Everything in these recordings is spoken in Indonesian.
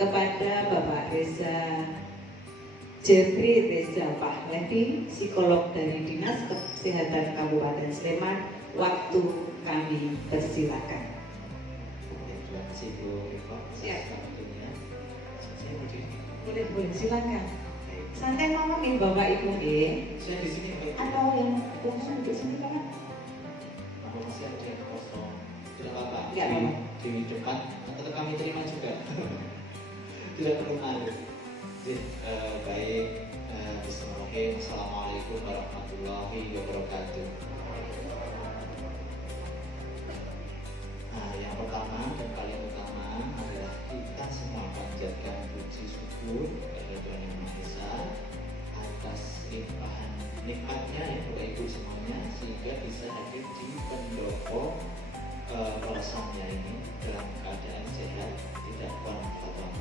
kepada Bapak Reza Jeffrey Reza Pahlevi, psikolog dari Dinas Kesehatan Kabupaten Sleman. Waktu kami persilakan. Terima kasih Bu Riko. Siap. Boleh. Boleh, silakan. Santai ngomong nih Bapak Ibu Saya di sini atau yang kosong di sini Pak? masih ada yang kosong. Tidak apa-apa. Tidak apa-apa. Di depan atau kami terima juga. Tidak perlu malu. Baik. Bismillahirrahmanirrahim. Assalamualaikum warahmatullahi wabarakatuh. Nah, yang pertama dan paling utama adalah kita semua panjatkan puji syukur kepada Tuhan Yang Maha Esa atas limpahan nikmatnya ya Bapak Ibu semuanya, sehingga bisa hadir di pendopo pelesannya ini dalam keadaan sehat, tidak wafat.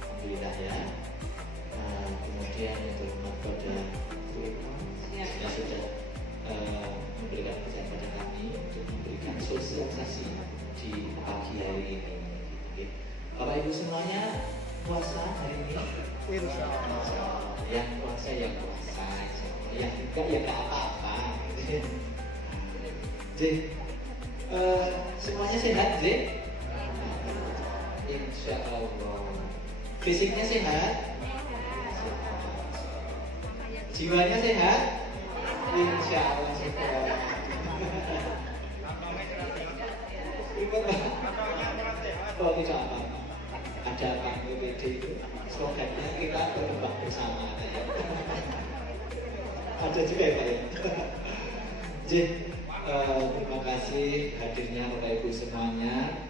Alhamdulillah ya. Kemudian yang terhormat pada Bu Eko yang sudah memberikan pesan pada kami untuk memberikan sosialisasi di pagi hari ini. Bapak Ibu semuanya puasa hari ini? Insya Allah. Yang puasa ya puasa, yang enggak ya enggak apa-apa. Semuanya sehat, J? Insya Allah. Fisiknya sehat? Jiwanya sehat? Insya Allah sehat. Oh tidak apa-apa. Ada Pak BPD itu slogannya kita berkembang bersama. Ada juga ya Pak ya. Terima kasih hadirnya Bapak Ibu semuanya.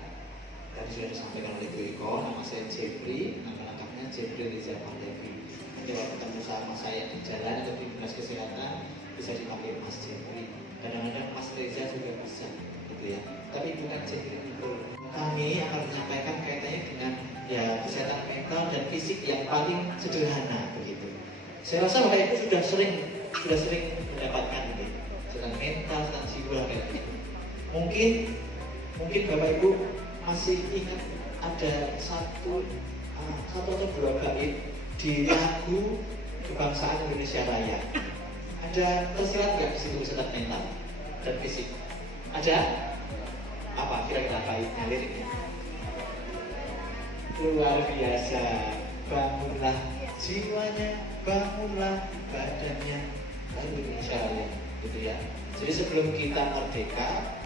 Tadi sudah disampaikan oleh Bu Eko, nama saya Jeffrey, nama lengkapnya Jeffrey Reza Pahlevi. Kalau ketemu sama saya di jalan atau di Dinas Kesehatan bisa dipanggil Mas Jeffrey. Kadang-kadang Mas Reza juga bisa, gitu ya. Tapi bukan Jeffrey itu. Kami akan menyampaikan kaitannya dengan ya kesehatan mental dan fisik yang paling sederhana begitu. Saya rasa Bapak Ibu sudah sering mendapatkan ini tentang mental, tentang jiwa kayak gitu. Mungkin Bapak Ibu masih ingat ada satu atau dua bait di lagu Kebangsaan Indonesia Raya. Ada tersirat nggak di situ tentang mental dan fisik? Ada? Apa kira-kira baitnya, liriknya? Luar biasa. Bangunlah jiwanya, bangunlah badannya, Indonesia Raya, gitu ya. Jadi sebelum kita merdeka,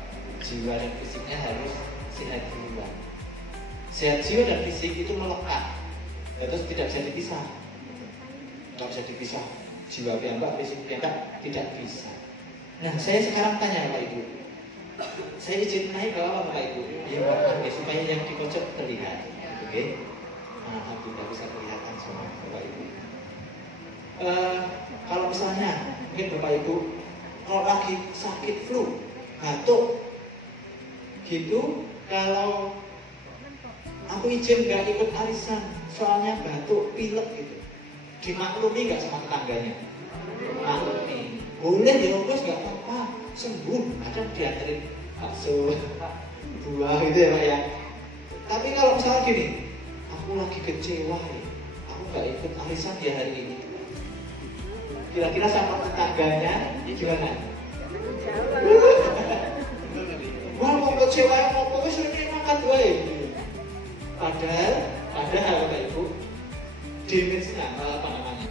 jiwa dan fisiknya harus sehat duluan. Sehat jiwa dan fisik itu melekat. Terus tidak bisa dipisah. Tidak bisa dipisah. Jiwa piyambak, fisik piyambak tidak bisa. Nah, saya sekarang tanya Bapak Ibu. Saya izin naik ke bawah Bapak Ibu. Ya, Bapak, supaya yang di pojok terlihat. Oke. Alhamdulillah bisa kelihatan semua Bapak Ibu. Kalau misalnya mungkin Bapak Ibu kalau lagi sakit flu, batuk, gitu, kalau aku izin nggak ikut arisan, soalnya batuk, pilek gitu, dimaklumi nggak sama tetangganya? Maklumi. Boleh ya bos, nggak apa-apa, sembuh. Kadang diantarin bakso, buah gitu ya Pak ya. Tapi kalau misalnya gini, aku lagi kecewa ya, aku nggak ikut arisan di hari ini. Kira-kira sama tetangganya gimana? Wah mau kecewa, mau pokoknya sering angkat wae. Padahal Bapak Ibu, damage-nya apa namanya?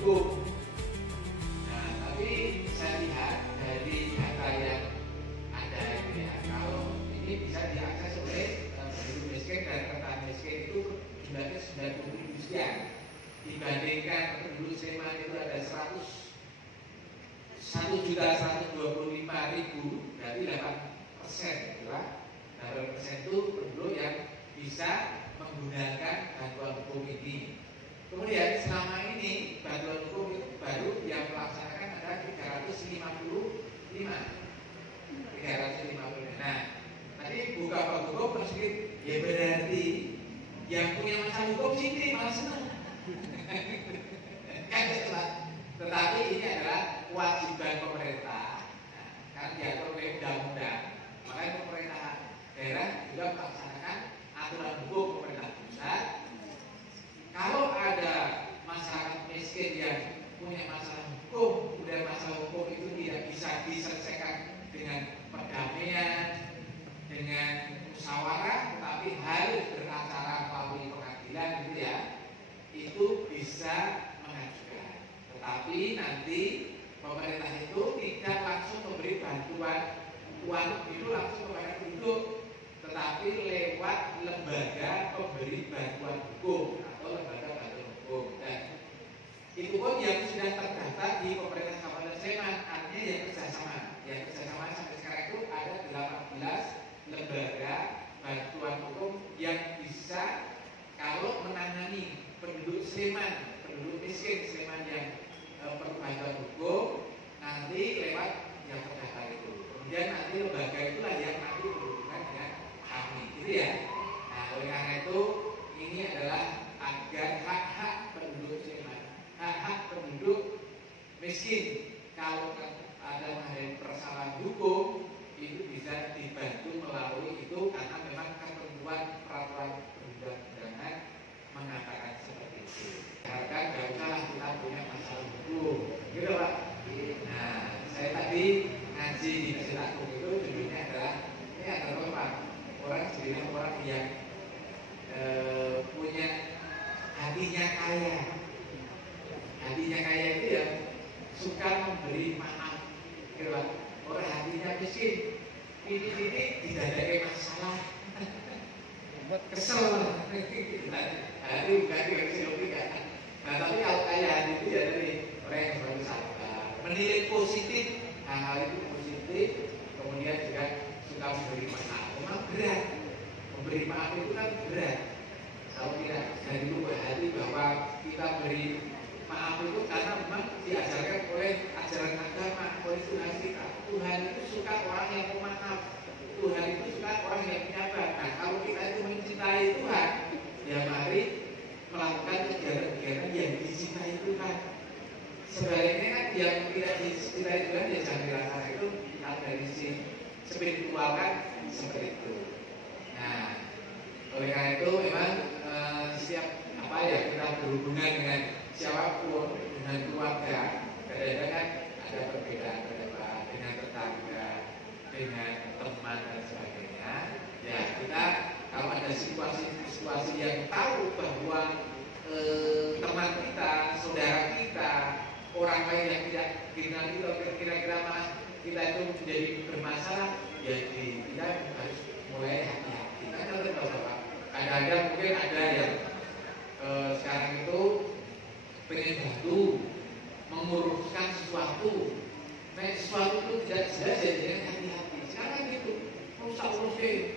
hukum. Nah, tapi saya lihat dari data yang ada ini ya, kalau ini bisa diakses oleh penduduk miskin dan rentan miskin itu jumlahnya 90.000 sekian. Dibandingkan penduduk Sleman itu ada 1.125.000, berarti 8%, itulah 8% itu penduduk yang bisa menggunakan bantuan hukum ini. Kemudian selama ini bantuan hukum itu baru yang melaksanakan ada 355. Nah, tadi buka bab hukum sedikit, ya berarti yang punya masalah hukum sini malah senang. Tetapi ini adalah kewajiban pemerintah, kan diatur oleh undang-undang. Makanya pemerintah daerah juga melaksanakan aturan hukum pemerintah pusat. Kalau ada masyarakat miskin yang punya masalah hukum, kemudian masalah hukum itu tidak bisa diselesaikan dengan perdamaian, dengan musyawarah, tetapi harus beracara melalui pengadilan, gitu ya, itu bisa mengajukan. Tetapi nanti pemerintah itu tidak langsung memberi bantuan uang itu langsung kepada penduduk, tetapi lewat lembaga pemberi bantuan hukum atau lembaga bantuan hukum. Dan itu pun yang sudah terdaftar di pemerintah Kabupaten Sleman, artinya yang kerjasama. Yang kerjasama sampai sekarang itu ada 18 lembaga bantuan hukum yang bisa kalau menangani penduduk Sleman, penduduk miskin Sleman yang perlu bantuan hukum, nanti lewat yang terdaftar itu. Kemudian nanti lembaga itulah yang nanti berhubungan dengan kami, gitu ya. Nah, oleh karena itu ini adalah agar hak-hak penduduk Sleman, hak-hak penduduk miskin kalau ada menghadapi persoalan hukum itu bisa dibantu melalui itu, karena memang ketentuan peraturan perundang-undangan mengatakan seperti itu. Harapkan gak usah kita punya masalah hukum, gitu Pak. Nah, saya tadi ngaji di Masjid Agung itu judulnya adalah ini adalah Pak, orang jadi orang yang punya hatinya kaya. Hatinya kaya itu ya suka memberi maaf, gitu Pak. Orang hatinya miskin, ini tidak ada masalah, kesel, hati bukan tidak. Nah, tapi kalau kaya hati itu ya dari orang yang selalu sabar, menilai positif hal-hal itu positif, kemudian juga suka memberi maaf. Memang berat, memberi maaf itu kan berat. Kalau tidak dari lubuk hati bahwa kita beri maaf itu karena memang diajarkan oleh ajaran agama, oleh Tuhan kita. Tuhan itu suka orang yang pemaaf. Tuhan itu suka orang yang penyabar. Nah, kalau kita itu mencintai Tuhan, ya mari melakukan kegiatan-kegiatan yang dicintai Tuhan. Sebaliknya kan yang tidak dicintai Tuhan ya jangan dirasakan, itu dari sisi spiritual kan seperti itu. Nah, oleh karena itu memang setiap apa ya kita berhubungan dengan siapapun, dengan keluarga, kadang-kadang kan ada perbedaan dengan tetangga, dengan teman dan sebagainya. Ya kita kalau ada situasi yang tahu bahwa teman kita, saudara kita, orang lain yang tidak kenal kita, kira-kira malah kita itu menjadi bermasalah, ya kita harus mulai hati-hati. Kan kalau kita tahu, kadang-kadang mungkin ada yang sekarang itu pengen bantu menguruskan sesuatu, nah sesuatu itu tidak jelas, jadi hati-hati. Sekarang gitu, urus deh.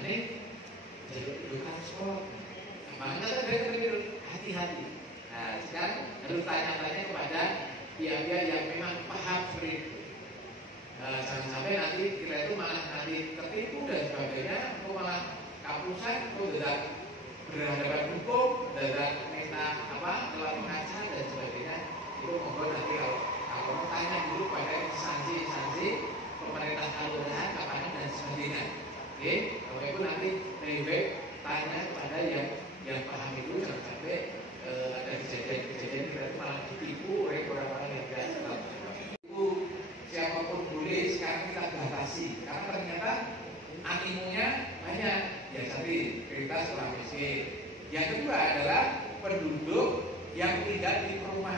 Ini jadi bukan sekolah. Makanya saya hati-hati. Nah, sekarang harus tanya-tanya kepada pihak-pihak yang memang paham seperti itu. Jangan sampai nanti kita itu malah nanti tertipu dan sebagainya, atau malah kapusan, atau tidak berhadapan hukum, tidak minta telah mengajar dan sebagainya. Itu monggo nanti kalau tanya dulu pada instansi pemerintah kelurahan, kapan dan sebagainya. Oke, kalau itu nanti lebih baik tanya kepada yang paham itu, jangan sampai ada kejadian-kejadian kita itu malah ditipu oleh orang-orang yang tidak tahu. Itu siapapun boleh, sekarang kita batasi karena ternyata animonya banyak. Ya tadi prioritas orang miskin. Yang kedua adalah penduduk yang tinggal di perumahan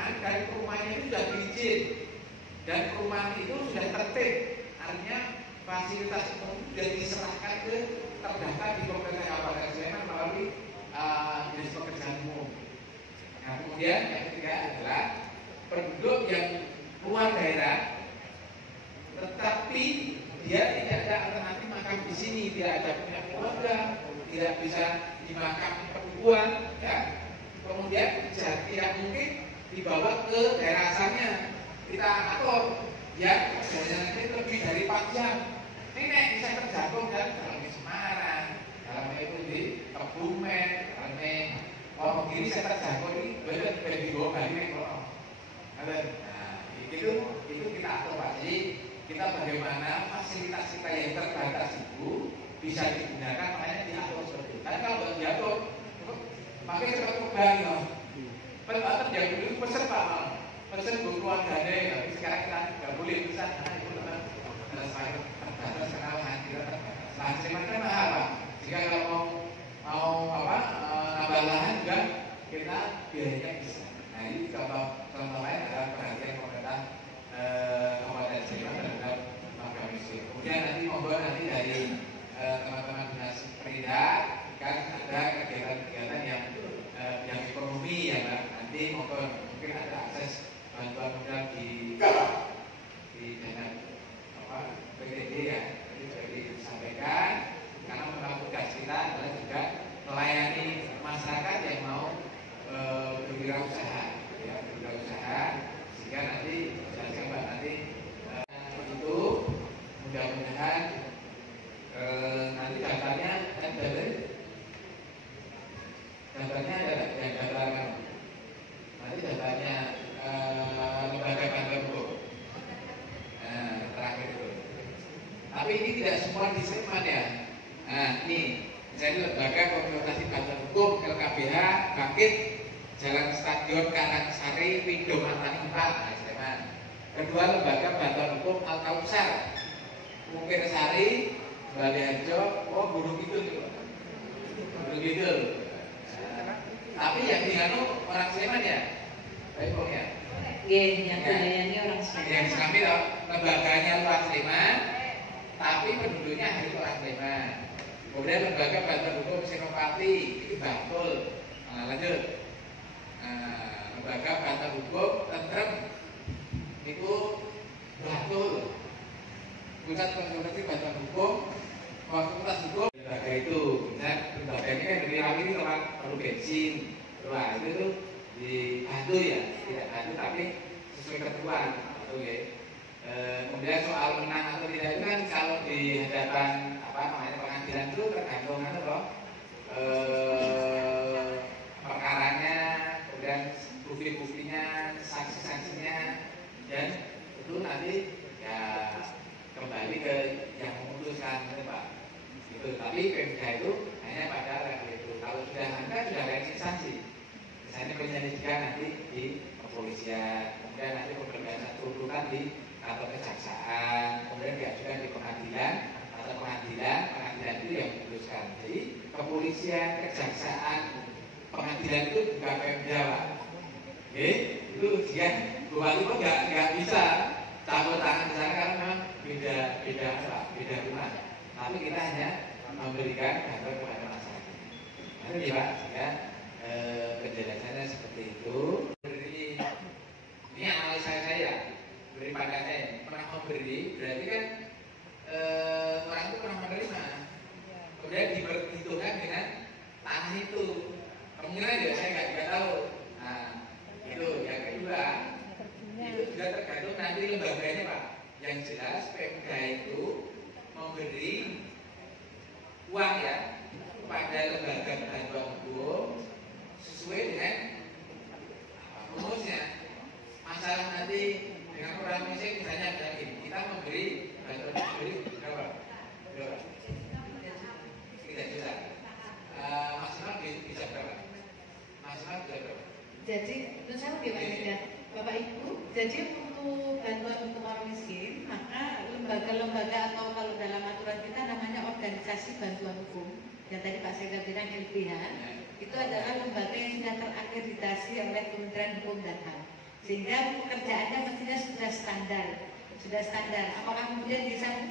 dan perumahan itu sudah tertib, artinya fasilitas itu sudah diserahkan ke terdaftar di Pemerintah Kabupaten Sleman melalui Dinas Pekerjaan Umum. Nah, kemudian yang ketiga adalah penduduk yang keluar daerah, tetapi dia tidak ada alternatif makam di sini, tidak ada punya keluarga, tidak bisa dimakam perempuan, ya. Kemudian tidak mungkin dibawa ke daerah asalnya. Kita atur, ya, nanti lebih dari 4 jam. Ini bisa terjangkau dari dalamnya Semarang, dalamnya itu di Kebumen, dalamnya Wonogiri saya terjangkau ini banyak dari bawah Bali nih kalau. Nah, itu kita atur Pak. Jadi kita bagaimana fasilitas kita yang terbatas itu bisa digunakan, makanya diatur seperti itu. Tapi kalau nggak diatur, makanya cepat kembali loh. Penonton yang dulu pesen Pak, pesen buku keluarganya, tapi sekarang kita nggak boleh pesan karena itu teman semakin terbatas karena lahan kita terbatas. Lahan semakin mahal Pak. Jika kalau mau nambah lahan juga kita biayanya bisa. Nah ini contoh lain adalah perhatian pemerintah Kabupaten Sleman terhadap warga miskin. Kemudian nanti monggo nanti dari teman-teman dinas perindah kan ada kegiatan-kegiatan yang ekonomi ya Pak. Nanti mungkin ada akses bantuan modal di dana PTD ya. Jadi sudah disampaikan karena memang tugas kita adalah juga melayani masyarakat yang mau berwirausaha, ya, berwirausaha sehingga nanti nanti itu mudah-mudahan nanti datanya ada yang data nanti datanya lembaga bantuan hukum. Nah, terakhir itu. Tapi ini tidak semua di Sleman ya. Nah, ini misalnya lembaga konsultasi bantuan hukum LKBH Bangkit Jalan Stadion Karangsari Pindo Mantani 4 nah, Sleman. Kedua lembaga bantuan hukum Al Kausar Mungkir Sari Bali Harjo Gunung Kidul Gunung Kidul. Tapi yang dianu orang Sleman ya, baik Bung ya. Yang dilayani orang Sleman. Yang kami loh, lembaganya luar Sleman, tapi penduduknya harus orang Sleman. Kemudian lembaga bantuan hukum Senopati itu Bantul. Nah, lanjut. Lembaga bantuan hukum Tentrem itu Bantul. Pusat konsultasi bantuan hukum Fakultas Hukum lembaga itu. Nah, lembaga ini kan lebih ramai ini kalau perlu bensin. Wah, itu tuh dibantu ya, tidak bantu tapi sesuai ketentuan. Oke. Kemudian soal menang atau tidak itu kan kalau di hadapan pengadilan itu tergantung perkaranya, kemudian bukti-buktinya, saksi-saksinya, dan itu nanti ya kembali ke yang memutuskan, Pak. Gitu. Tapi PMK itu hanya pada level itu. Kalau sudah ada instansi, misalnya penyelidikan nanti di kepolisian, kemudian nanti pemeriksaan tuntutan di kantor kejaksaan, kemudian diajukan di pengadilan atau pengadilan itu yang memutuskan. Jadi kepolisian, kejaksaan, pengadilan itu bukan Pemda, Pak. Itu dia dua itu nggak bisa campur tangan di sana karena memang beda rumah. Tapi kita hanya memberikan bantuan kepada masyarakat. Nanti Pak, ya penjelasannya seperti itu. Ini analisa saya dari pandangan saya pernah memberi, berarti kan orang itu pernah menerima, kemudian diperhitungkan dengan tanah itu. Kemungkinan ya saya nggak tahu. Nah itu yang kedua, itu juga tergantung nanti lembaganya Pak. Yang jelas PMK itu memberi uang ya kepada lembaga bantuan hukum sesuai dengan rumusnya. Masalah nanti dengan orang miskin misalnya kita memberi bantuan berapa? 3 juta. Maksimal bisa berapa? Maksimal bisa berapa? Jadi, menurut saya bagaimana Bapak Ibu? Jadi untuk bantuan untuk orang miskin, maka lembaga-lembaga atau kalau dalam aturan kita namanya organisasi bantuan hukum. Yang tadi Pak Sekda bilang LBH, itu adalah lembaga yang sudah terakreditasi oleh Kementerian Hukum dan HAM. sehingga pekerjaannya mestinya sudah standar. Apakah kemudian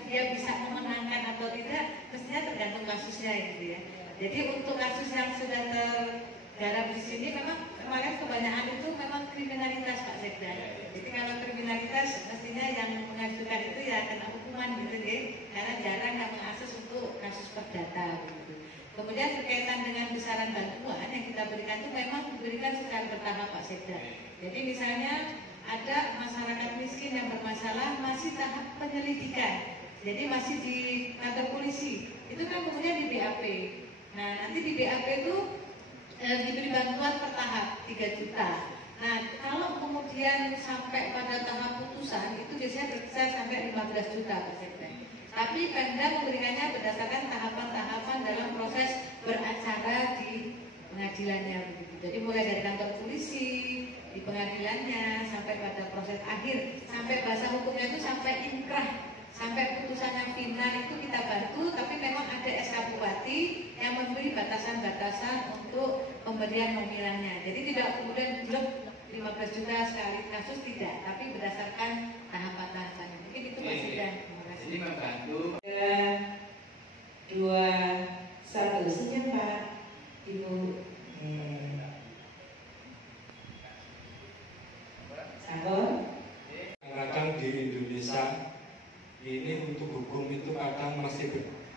dia bisa memenangkan atau tidak, mestinya tergantung kasusnya gitu ya. Jadi untuk kasus yang sudah tergarap di sini memang kemarin kebanyakan itu memang kriminalitas Pak Sekda. Jadi kalau kriminalitas mestinya yang mengajukan itu ya kena hukuman gitu ya, karena jarang yang mengakses untuk kasus perdata gitu. Kemudian berkaitan dengan besaran bantuan yang kita berikan itu memang diberikan secara bertahap Pak Sekda. Jadi misalnya ada masyarakat miskin yang bermasalah masih tahap penyelidikan, jadi masih di kantor polisi, itu kan kemudian di BAP. Nah nanti di BAP itu diberi bantuan per tahap 3 juta. Nah kalau kemudian sampai pada tahap putusan itu biasanya berkisar sampai 15 juta Pak Sekda. Tapi Pemda memberikannya berdasarkan tahapan-tahapan dalam proses beracara di pengadilannya begitu. Jadi mulai dari kantor polisi, di pengadilannya, sampai pada proses akhir, sampai bahasa hukumnya itu sampai inkrah, sampai putusannya final itu kita bantu. Tapi memang ada SK Bupati yang memberi batasan-batasan untuk pemberian nomilannya. Jadi tidak kemudian blok 15 juta sekali kasus, tidak, tapi berdasarkan tahapan-tahapannya. Mungkin itu Mas Ida. Terima kasih. Jadi membantu. 2-1 senyum Pak Ibu. Kadang di Indonesia ini untuk hukum itu kadang masih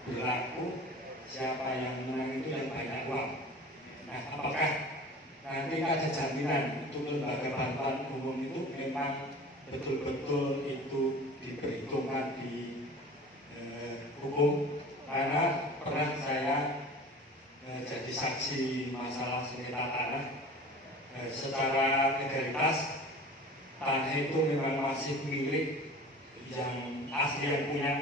berlaku siapa yang menang itu yang banyak uang. Nah, apakah nanti ada jaminan untuk lembaga bantuan umum itu memang betul-betul itu diperhitungkan di hukum? Karena pernah saya jadi saksi masalah sengketa tanah, secara legalitas tanah itu memang masih milik yang asli yang punya,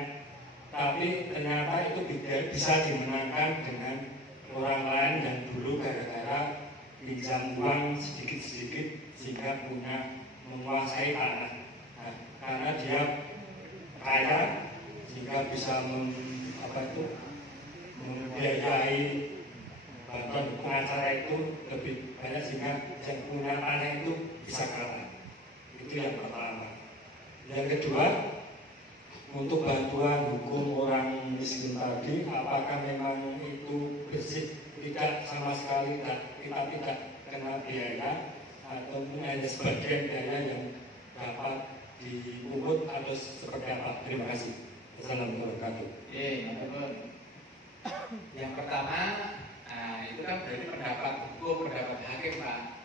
tapi ternyata itu bisa dimenangkan dengan orang lain yang dulu gara-gara pinjam uang sedikit-sedikit sehingga punya menguasai tanah. Nah, karena dia kaya sehingga bisa membiayai bantuan pengacara itu lebih banyak sehingga yang punya tanah itu bisa kalah. Itu yang pertama. Yang kedua, untuk bantuan hukum orang miskin tadi, apakah memang itu bersih, tidak sama sekali kita tidak kena biaya atau hanya sebagian biaya yang dapat dipungut atau seperti apa? Terima kasih. Assalamualaikum warahmatullahi wabarakatuh. Yang pertama, itu kan berarti pendapat hukum, pendapat hakim Pak.